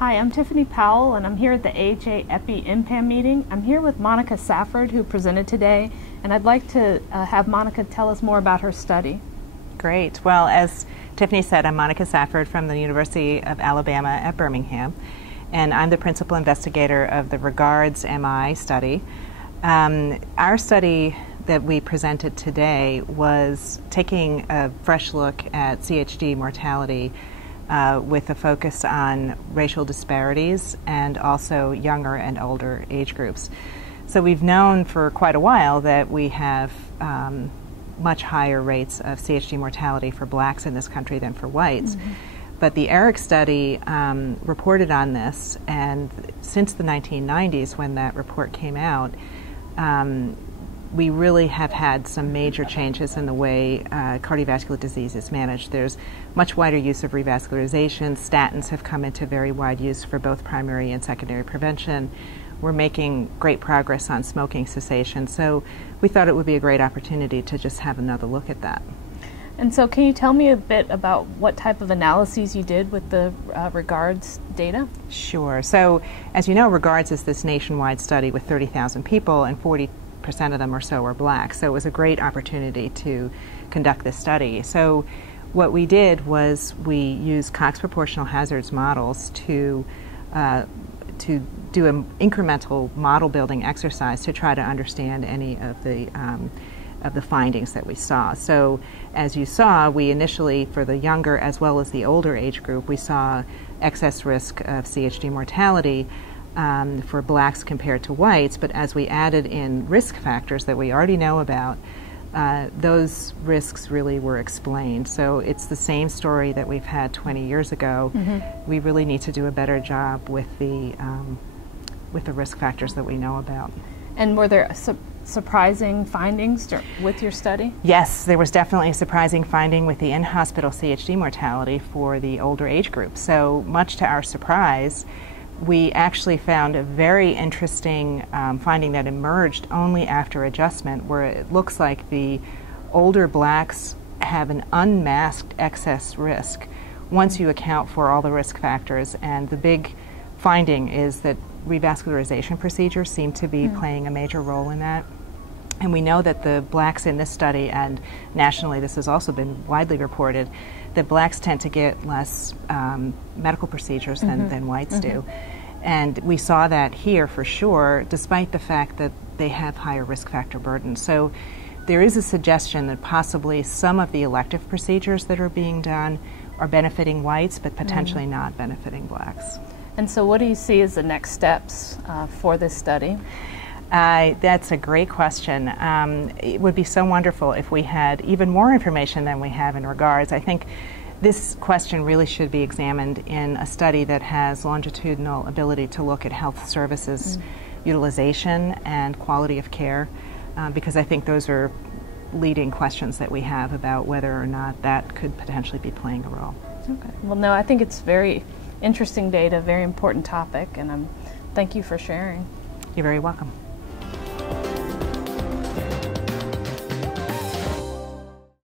Hi, I'm Tiffany Powell, and I'm here at the AHA Epi NPAM meeting. I'm here with Monika Safford, who presented today, and I'd like to have Monika tell us more about her study. Great. Well, as Tiffany said, I'm Monika Safford from the University of Alabama at Birmingham, and I'm the principal investigator of the Regards MI study. Our study that we presented today was taking a fresh look at CHD mortality with a focus on racial disparities and also younger and older age groups. So we've known for quite a while that we have much higher rates of CHD mortality for blacks in this country than for whites. Mm-hmm. But the ERIC study reported on this, and since the 1990s when that report came out, we really have had some major changes in the way cardiovascular disease is managed. There's much wider use of revascularization. Statins have come into very wide use for both primary and secondary prevention. We're making great progress on smoking cessation. So we thought it would be a great opportunity to just have another look at that. And so can you tell me a bit about what type of analyses you did with the Regards data? Sure. So as you know, Regards is this nationwide study with 30,000 people, and 40% of them or so are black. So it was a great opportunity to conduct this study. So what we did was we used Cox proportional hazards models to do an incremental model building exercise to try to understand any of the findings that we saw. So as you saw, we initially, for the younger as well as the older age group, we saw excess risk of CHD mortality for blacks compared to whites, but as we added in risk factors that we already know about, those risks really were explained. So it's the same story that we've had 20 years ago. Mm-hmm. We really need to do a better job with the risk factors that we know about. And were there surprising findings with your study? Yes, there was definitely a surprising finding with the in-hospital CHD mortality for the older age group. So much to our surprise, we actually found a very interesting finding that emerged only after adjustment, where it looks like the older blacks have an unmasked excess risk once you account for all the risk factors. And the big finding is that revascularization procedures seem to be playing a major role in that. And we know that the blacks in this study, and nationally this has also been widely reported, that blacks tend to get less medical procedures than whites do. And we saw that here for sure, despite the fact that they have higher risk factor burden. So there is a suggestion that possibly some of the elective procedures that are being done are benefiting whites, but potentially not benefiting blacks. And so what do you see as the next steps for this study? That's a great question. It would be so wonderful if we had even more information than we have in Regards. I think this question really should be examined in a study that has longitudinal ability to look at health services utilization and quality of care, because I think those are leading questions that we have about whether or not that could potentially be playing a role. Okay. Well, no, I think it's very interesting data, very important topic, and thank you for sharing. You're very welcome.